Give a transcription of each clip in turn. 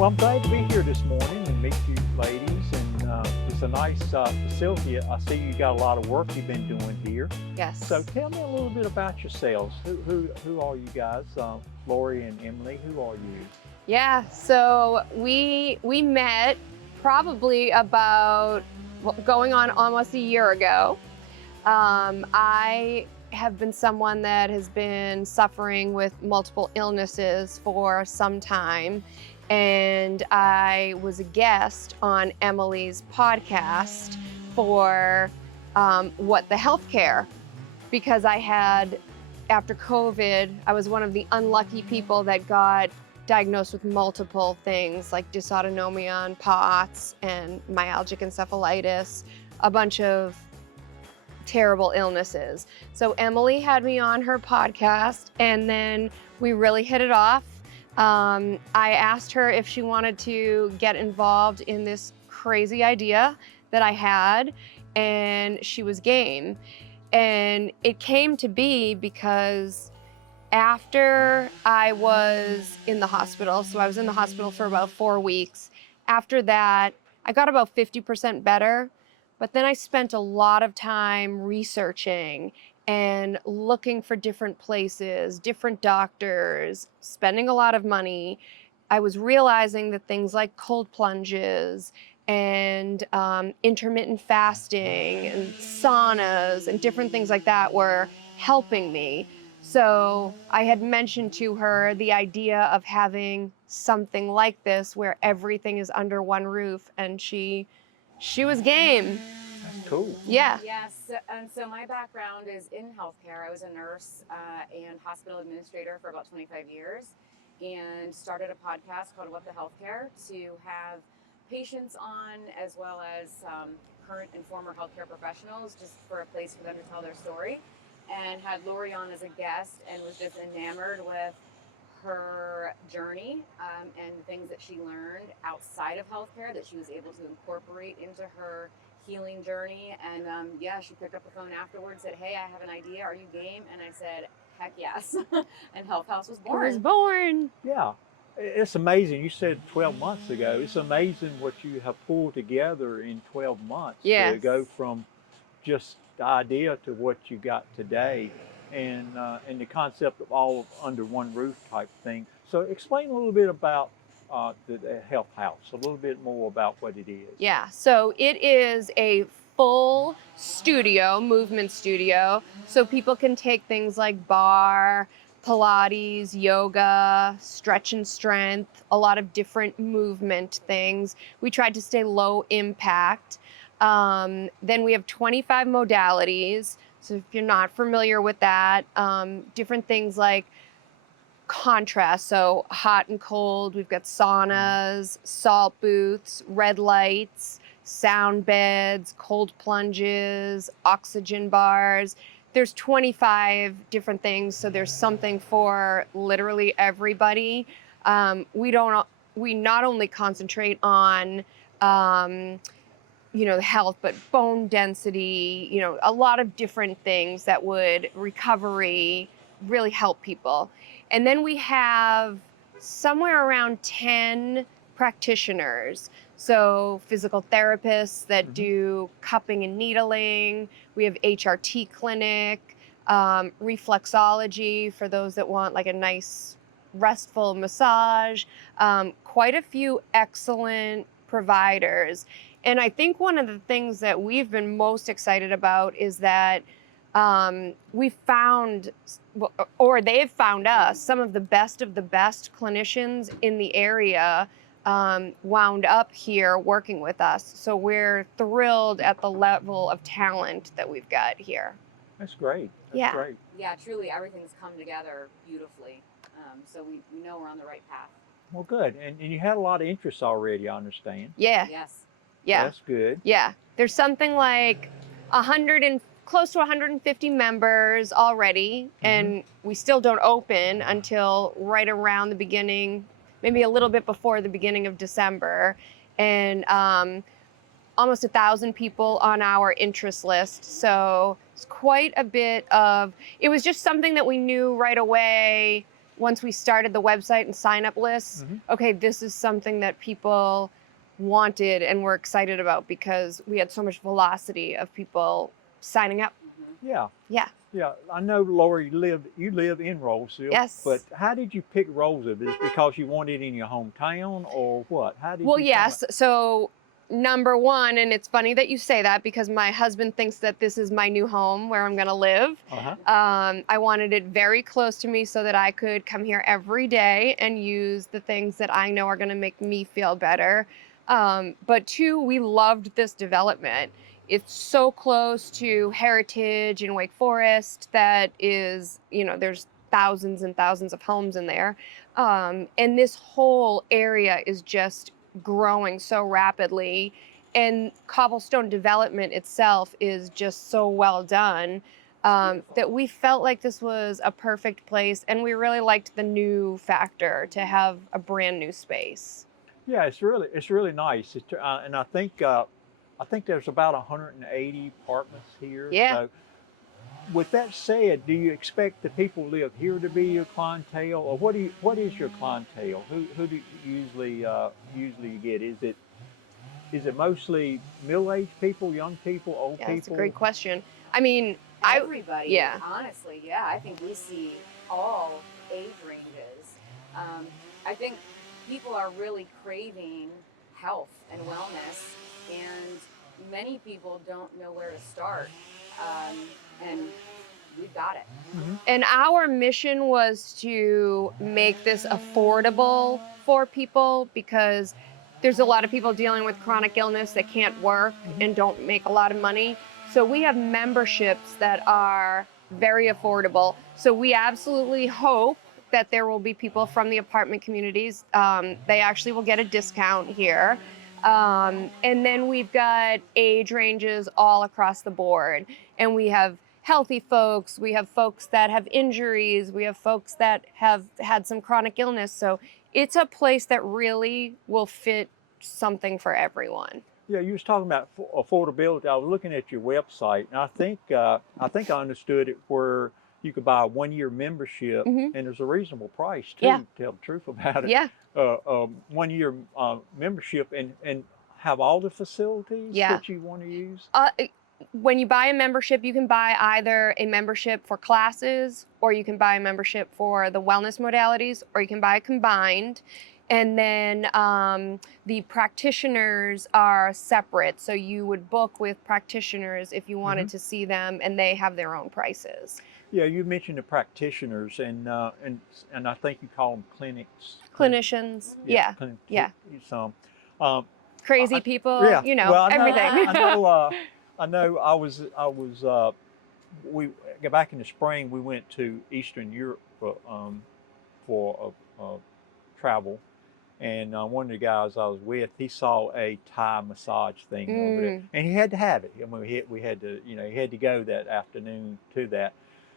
Well, I'm glad to be here this morning and meet you ladies. And it's a nice facility. I see you got a lot of work you've been doing here. Yes. So tell me a little bit about yourselves. Who are you guys? Lori and Emily, who are you? Yeah, so we met probably about going on almost a year ago. I have been someone that has been suffering with multiple illnesses for some time, and I was a guest on Emily's podcast for What the Healthcare, because after COVID, I was one of the unlucky people that got diagnosed with multiple things like dysautonomia and POTS and myalgic encephalitis, a bunch of terrible illnesses. So Emily had me on her podcast, and then we really hit it off. I asked her if she wanted to get involved in this crazy idea that I had, and she was game. And it came to be because after I was in the hospital, so I was in the hospital for about 4 weeks. After that, I got about 50% better, but then I spent a lot of time researching and looking for different places, different doctors, spending a lot of money. I was realizing that things like cold plunges and intermittent fasting and saunas and different things like that were helping me. So I had mentioned to her the idea of having something like this where everything is under one roof, and she was game. That's cool. Yeah. Yes, and so my background is in healthcare. I was a nurse and hospital administrator for about 25 years, and started a podcast called What the Healthcare to have patients on, as well as current and former healthcare professionals, just for a place for them to tell their story. And had Lori on as a guest, and was just enamored with her journey and the things that she learned outside of healthcare that she was able to incorporate into her healing journey. And she picked up the phone afterwards, said, "Hey, I have an idea. Are you game?" And I said, "Heck yes." And Health House was born. It was born. Yeah. It's amazing. You said 12 months ago. It's amazing what you have pulled together in 12 months Yes. to go from just the idea to what you got today, and the concept of all under one roof type thing. So explain a little bit about the Health House, a little bit more about what it is. Yeah, so it is a full studio, movement studio, so people can take things like barre, pilates, yoga, stretch and strength, a lot of different movement things. We tried to stay low impact. Then we have 25 modalities. So if you're not familiar with that, different things like contrast, so hot and cold. We've got saunas, salt booths, red lights, sound beds, cold plunges, oxygen bars. There's 25 different things, so there's something for literally everybody. We not only concentrate on the health, but bone density, a lot of different things that would recovery really help people. And then we have somewhere around 10 practitioners. So physical therapists that do cupping and needling. We have HRT clinic, reflexology for those that want like a nice restful massage. Quite a few excellent providers. And I think one of the things that we've been most excited about is that we found, or they've found us, some of the best clinicians in the area wound up here working with us. So we're thrilled at the level of talent that we've got here. That's great. That's Yeah. great. Yeah, truly, everything's come together beautifully. So we know we're on the right path. Well, good. And you had a lot of interest already, I understand. Yeah. Yes. Yeah. That's good. Yeah. There's something like close to 150 members already, and we still don't open until right around the beginning, maybe a little bit before the beginning of December. And almost 1,000 people on our interest list. So it's quite a bit of, it was just something that we knew right away once we started the website and sign up lists, okay, this is something that people wanted and were excited about because we had so much velocity of people signing up. Yeah. Yeah. Yeah, I know, Lori, you live in Rolesville. Yes. But how did you pick Rolesville? Is it because you wanted it in your hometown, or what? How did Well, you yes. So number one, and it's funny that you say that because my husband thinks that this is my new home where I'm going to live. I wanted it very close to me so that I could come here every day and use the things that I know are going to make me feel better. But two, we loved this development. It's so close to Heritage and Wake Forest that is, there's thousands and thousands of homes in there. And this whole area is just growing so rapidly. And cobblestone development itself is just so well done that we felt like this was a perfect place. And we really liked the new factor to have a brand new space. Yeah, it's really nice. And I think there's about 180 apartments here. Yeah. So with that said, do you expect the people who live here to be your clientele, or what is your clientele? Who do you usually get? Is it mostly middle-aged people, young people, old people? That's a great question. I mean, everybody. Yeah. Honestly, yeah. I think we see all age ranges. I think people are really craving health and wellness, and many people don't know where to start. And we've got it. And our mission was to make this affordable for people because there's a lot of people dealing with chronic illness that can't work and don't make a lot of money. So we have memberships that are very affordable. So we absolutely hope that there will be people from the apartment communities. They actually will get a discount here. And then we've got age ranges all across the board. And we have healthy folks, we have folks that have injuries, we have folks that have had some chronic illness. So it's a place that really will fit something for everyone. Yeah, you was talking about affordability. I was looking at your website, and I think I understood it where you could buy a 1-year membership, and there's a reasonable price too. Yeah. To tell the truth about it. Yeah. 1-year membership and have all the facilities that you want to use. When you buy a membership, you can buy either a membership for classes, or you can buy a membership for the wellness modalities, or you can buy a combined. And then the practitioners are separate. So you would book with practitioners if you wanted to see them, and they have their own prices. Yeah, you mentioned the practitioners, and I think you call them clinics. Clinicians. Yeah. Some crazy people. Yeah. Well, everything. I know. I was. We back in the spring. We went to Eastern Europe for travel, and one of the guys I was with, he saw a Thai massage thing over there, and he had to have it. I mean, we had to, he had to go that afternoon to that.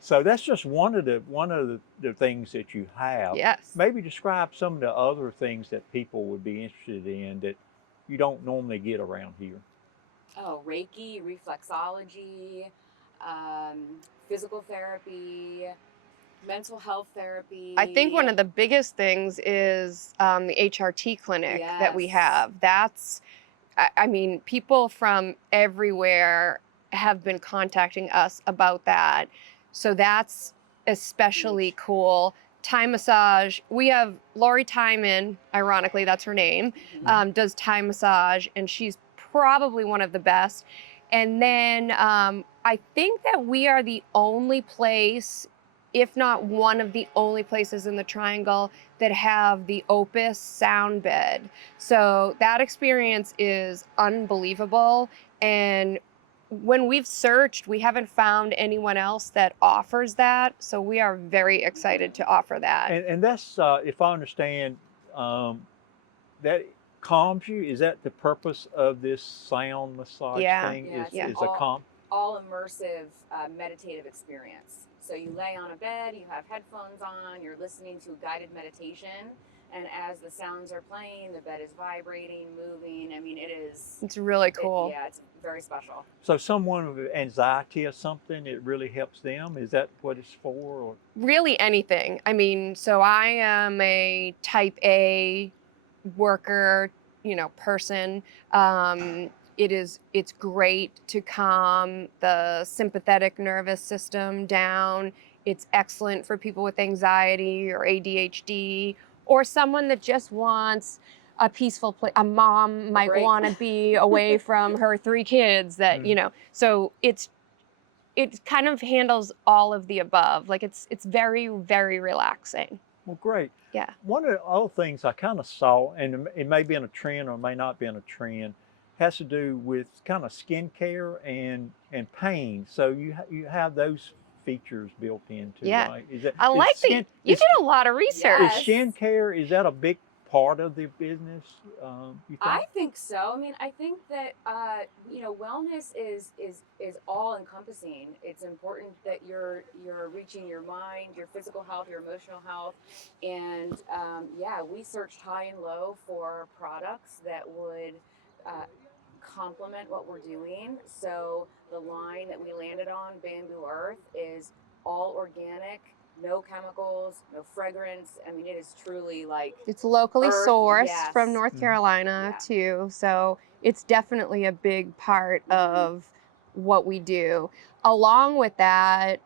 So that's just one of the things that you have. Yes. Maybe describe some of the other things that people would be interested in that you don't normally get around here. Oh, Reiki, reflexology, physical therapy, mental health therapy. I think one of the biggest things is the HRT clinic that we have. That's, I mean, people from everywhere have been contacting us about that. So that's especially cool. Thai massage. We have Lori Timon, ironically, that's her name, does Thai massage, and she's probably one of the best. And then I think that we are the only place, if not one of the only places in the Triangle that have the Opus sound bed. So that experience is unbelievable. And when we've searched, we haven't found anyone else that offers that. So we are very excited to offer that. And that's, if I understand, that calms you. Is that the purpose of this sound massage thing? Yeah, is a calm? All immersive meditative experience. So you lay on a bed, you have headphones on, you're listening to a guided meditation, And as the sounds are playing, the bed is vibrating, moving. I mean, It's really cool. yeah, it's very special. So someone with anxiety or something, it really helps them. Is that what it's for? Or? Really anything. I mean, so I am a type A worker, person. It's great to calm the sympathetic nervous system down. It's excellent for people with anxiety or ADHD, or someone that just wants a peaceful place. A mom might break. want to be away from her 3 kids so it kind of handles all of the above. Like it's very, very relaxing. Well, great. Yeah. One of the other things I kind of saw, and it may be in a trend or may not be in a trend, has to do with kind of skincare and pain. So you have those features built into, Yeah. right? Is that I is like skin, you is, did a lot of research. is Yes. skincare, is that a big part of the business? You think? I think so. I mean, I think that wellness is all encompassing. It's important that you're reaching your mind, your physical health, your emotional health, and we searched high and low for products that would complement what we're doing. So the line that we landed on, Bamboo Earth, is all organic. No chemicals, no fragrance. I mean, it is truly like It's locally Earth, sourced yes. from North Carolina Yeah. too. So it's definitely a big part of what we do. Along with that,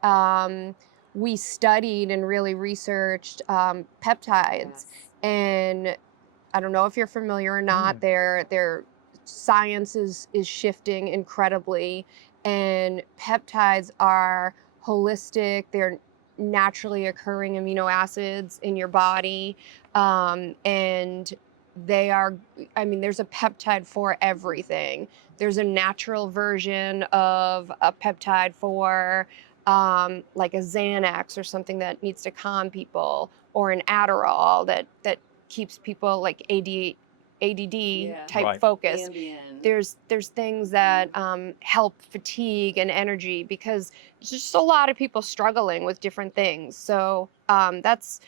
we studied and really researched peptides. Yes. And I don't know if you're familiar or not, their science is shifting incredibly, and peptides are holistic. They're naturally occurring amino acids in your body, and they are. I mean, there's a peptide for everything. There's a natural version of a peptide for like a Xanax or something that needs to calm people, or an Adderall that keeps people like ADD type Right. focus. Ambien. There's things that help fatigue and energy, because there's just a lot of people struggling with different things. So that's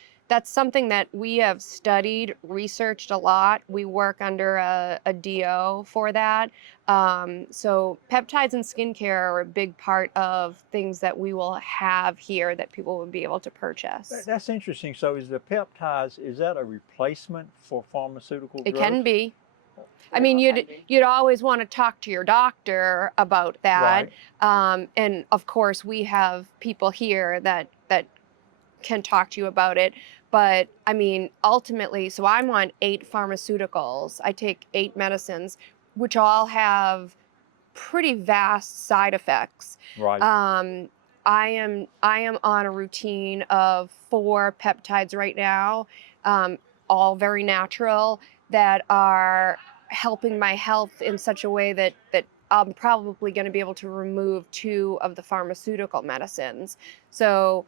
something that we have studied, researched a lot. We work under a DO for that. So peptides and skincare are a big part of things that we will have here that people will be able to purchase. That's interesting. So is the peptides, is that a replacement for pharmaceutical It drugs? can be. I Very mean, well can be. you'd always want to talk to your doctor about that. Right. And of course, we have people here that can talk to you about it. But I mean, ultimately, so I'm on 8 pharmaceuticals. I take 8 medicines, which all have pretty vast side effects. Right. I am on a routine of 4 peptides right now, all very natural, that are helping my health in such a way that I'm probably going to be able to remove 2 of the pharmaceutical medicines. So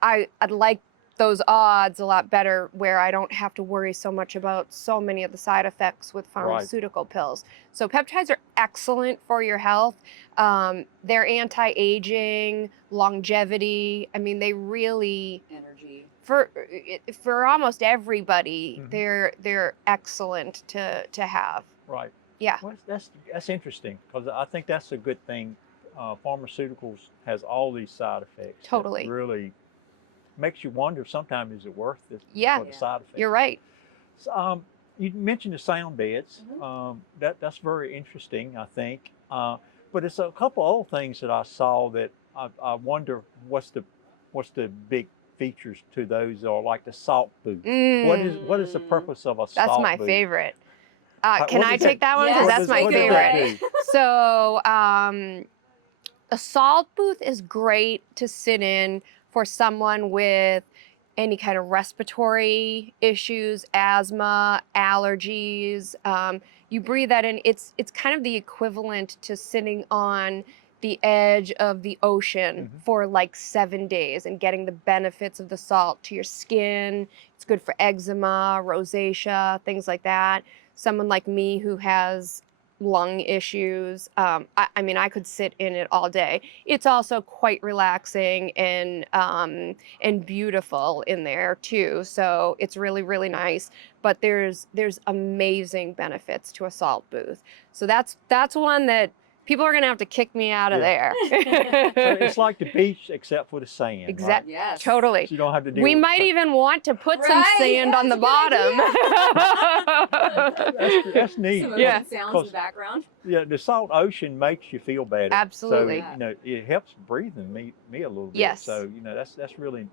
I'd like those odds a lot better, where I don't have to worry so much about so many of the side effects with pharmaceutical pills. So peptides are excellent for your health. They're anti-aging, longevity. I mean, they really, Energy. for almost everybody, Mhm. they're excellent to have. Right. Yeah. Well, that's interesting, because I think that's a good thing. Pharmaceuticals has all these side effects. that Totally. really makes you wonder sometimes, is it worth it Yeah. for the side effects? You're right. So, you mentioned the sound beds. Mhm. That's very interesting, I think. But it's a couple other things that I saw that I wonder what's the big features to those, or like the salt booth. What is the purpose of a salt That's my booth? favorite. What Can I does that- take that one? Yes, Because that's my what does that favorite. do? So a salt booth is great to sit in for someone with any kind of respiratory issues, asthma, allergies. You breathe that in. It's kind of the equivalent to sitting on the edge of the ocean Mhm. for like 7 days and getting the benefits of the salt to your skin. It's good for eczema, rosacea, things like that. Someone like me who has lung issues. I mean, I could sit in it all day. It's also quite relaxing and beautiful in there too. So it's really, really nice. But there's amazing benefits to a salt booth. So that's one that people are gonna have to kick me out of Yeah. there. So it's like the beach except for the sand, right? Exactly. Yes. Totally. So you don't have to deal We with the might sand. even want to put some Right, sand yeah, on the that's a bottom. That's neat. Some Yeah. ocean sounds in 'Cause, the background. yeah, the salt ocean makes you feel better. Absolutely. So, you know, it helps breathing me a little bit. Yes. So, you know, that's really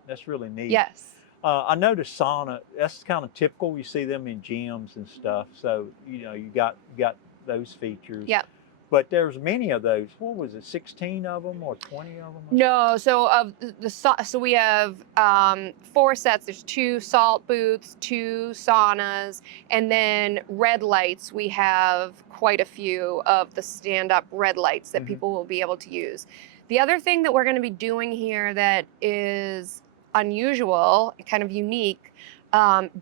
neat. Yes. I know the sauna, that's kind of typical. You see them in gyms and stuff. So, you know, you got those features. Yep. But there's many of those. What was it, 16 of them or 20 of them? No, so of so we have 4 sets. There's 2 salt booths, 2 saunas, and then red lights. We have quite a few of the stand-up red lights that people will be able to use. The other thing that we're going to be doing here that is unusual, kind of unique,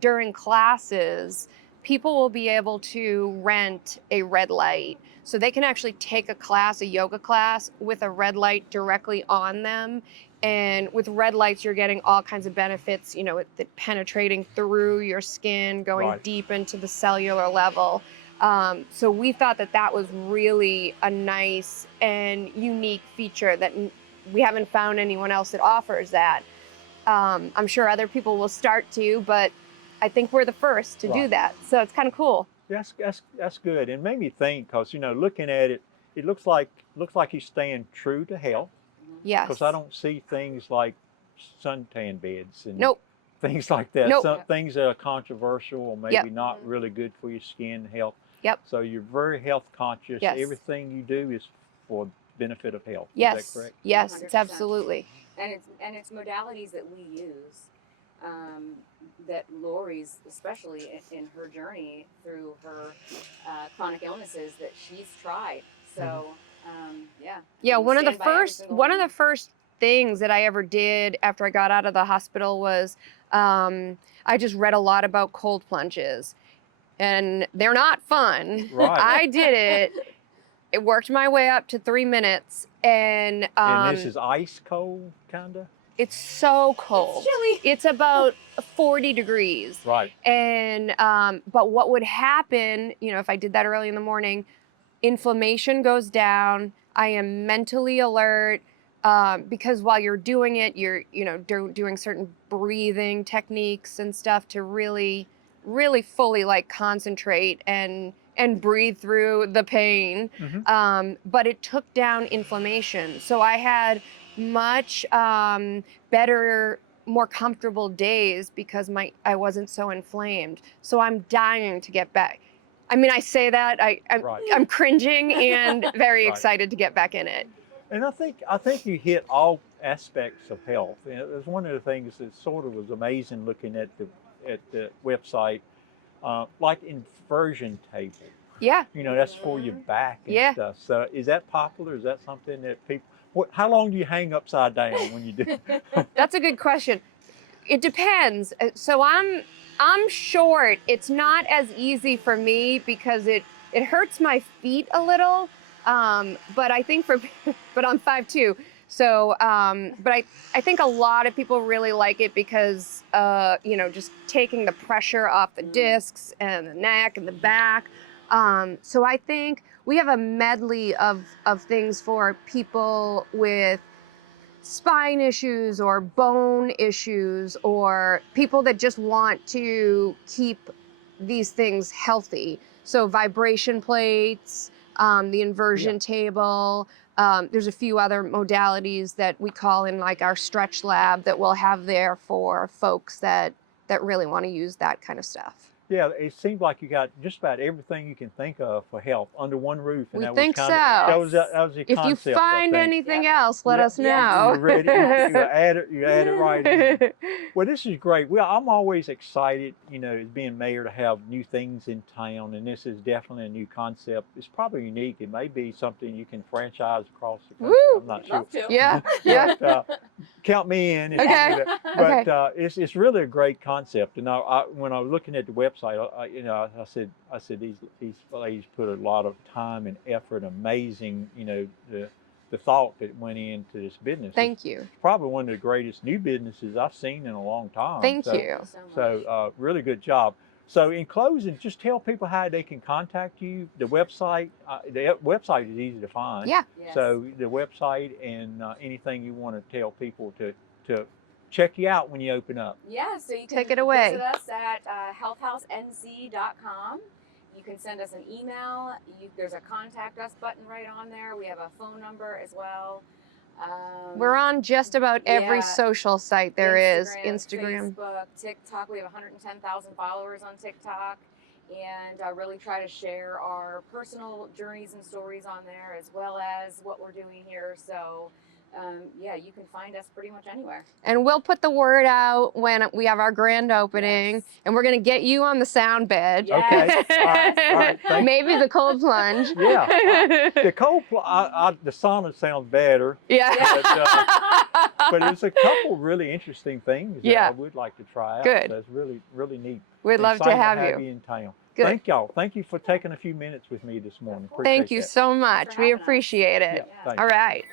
during classes, people will be able to rent a red light. So they can actually take a class, a yoga class, with a red light directly on them. And with red lights, you're getting all kinds of benefits, you know, penetrating through your skin, going Right. deep into the cellular level. So we thought that was really a nice and unique feature that we haven't found anyone else that offers that. I'm sure other people will start to, but I think we're the first to do Right. that. So it's kind of cool. That's good. And made me think, because, you know, looking at it, it looks like he's staying true to health. Yes. Because I don't see things like suntan beds and Nope. things like that. Nope. Some things that are controversial or maybe Yep. not really good for your skin health. Yep. So you're very health conscious. Yes. Everything you do is for benefit of health. Yes. Is that correct? Yes, it's 100%. absolutely. And it's modalities that we use, that Lori's, especially in her journey through her chronic illnesses, that she's tried. So yeah. Yeah, we one of the stand by every single one. first things that I ever did after I got out of the hospital was I just read a lot about cold plunges. And they're not fun. Right. I did it. It worked my way up to 3 minutes, and this is ice cold, kind of? it's so cold. It's chilly. It's about 40 degrees. Right. And but what would happen, you know, if I did that early in the morning, inflammation goes down. I am mentally alert because while you're doing it, you're, you know, doing certain breathing techniques and stuff to really fully like concentrate and breathe through the pain. But it took down inflammation. So I had much better, more comfortable days because I wasn't so inflamed. So I'm dying to get back. I mean, I say that I'm cringing and very excited to get back in it. And I think you hit all aspects of health. And it was one of the things that sort of was amazing looking at the website, like inversion table. Yeah. You know, that's for your back and stuff. So is that popular? Is that something that people? How long do you hang upside down when you do? That's a good question. It depends. So I'm short. It's not as easy for me because it hurts my feet a little. But I think but I'm 5'2". So, but I think a lot of people really like it because, you know, just taking the pressure off the discs and the neck and the back. So I think we have a medley of things for people with spine issues or bone issues or people that just want to keep these things healthy. So vibration plates, the inversion table. There's a few other modalities that we call in like our stretch lab that we'll have there for folks that really want to use that kind of stuff. Yeah, it seems like you got just about everything you can think of for health under one roof. And We that think was so. that was your If concept. you find anything else, let us know. You're ready. You add it right in. Well, this is great. Well, I'm always excited, you know, as being mayor, to have new things in town, and this is definitely a new concept. It's probably unique. It may be something you can franchise across the country. Woo! I'm not sure. Love to. Yeah. But, count me in. If Okay. you do that. But Okay. it's really a great concept. And when I was looking at the website, I said these ladies put a lot of time and effort, amazing, the thought that went into this business. Thank you. It's probably one of the greatest new businesses I've seen in a long time. Thank you. So really good job. So in closing, just tell people how they can contact you. The website is easy to find. Yeah. Yes. So the website and anything you want to tell people to check you out when you open up. Yeah, so you can Take it away. visit us at healthhousenc.com. You can send us an email. There's a contact us button right on there. We have a phone number as well. We're on just about every yeah. social site there is. Instagram, Facebook, TikTok. We have 110,000 followers on TikTok, and really try to share our personal journeys and stories on there, as well as what we're doing here. So, yeah, you can find us pretty much anywhere. and we'll put the word out when we have our grand opening, Yes. and we're gonna get you on the sound bed. Yes. Okay. All right. Thank Maybe the cold plunge. Yeah. The the sauna sounds better. Yeah. But it's a couple really interesting things that Yeah. I would like to try out. Good. So it's really, really neat. We'd love to Excited have you you. in town. Good. Thank y'all. Thank you for taking a few minutes with me this morning. Of course. Thank Appreciate you that. so much. for We having us. appreciate it. Yeah, thanks. All right.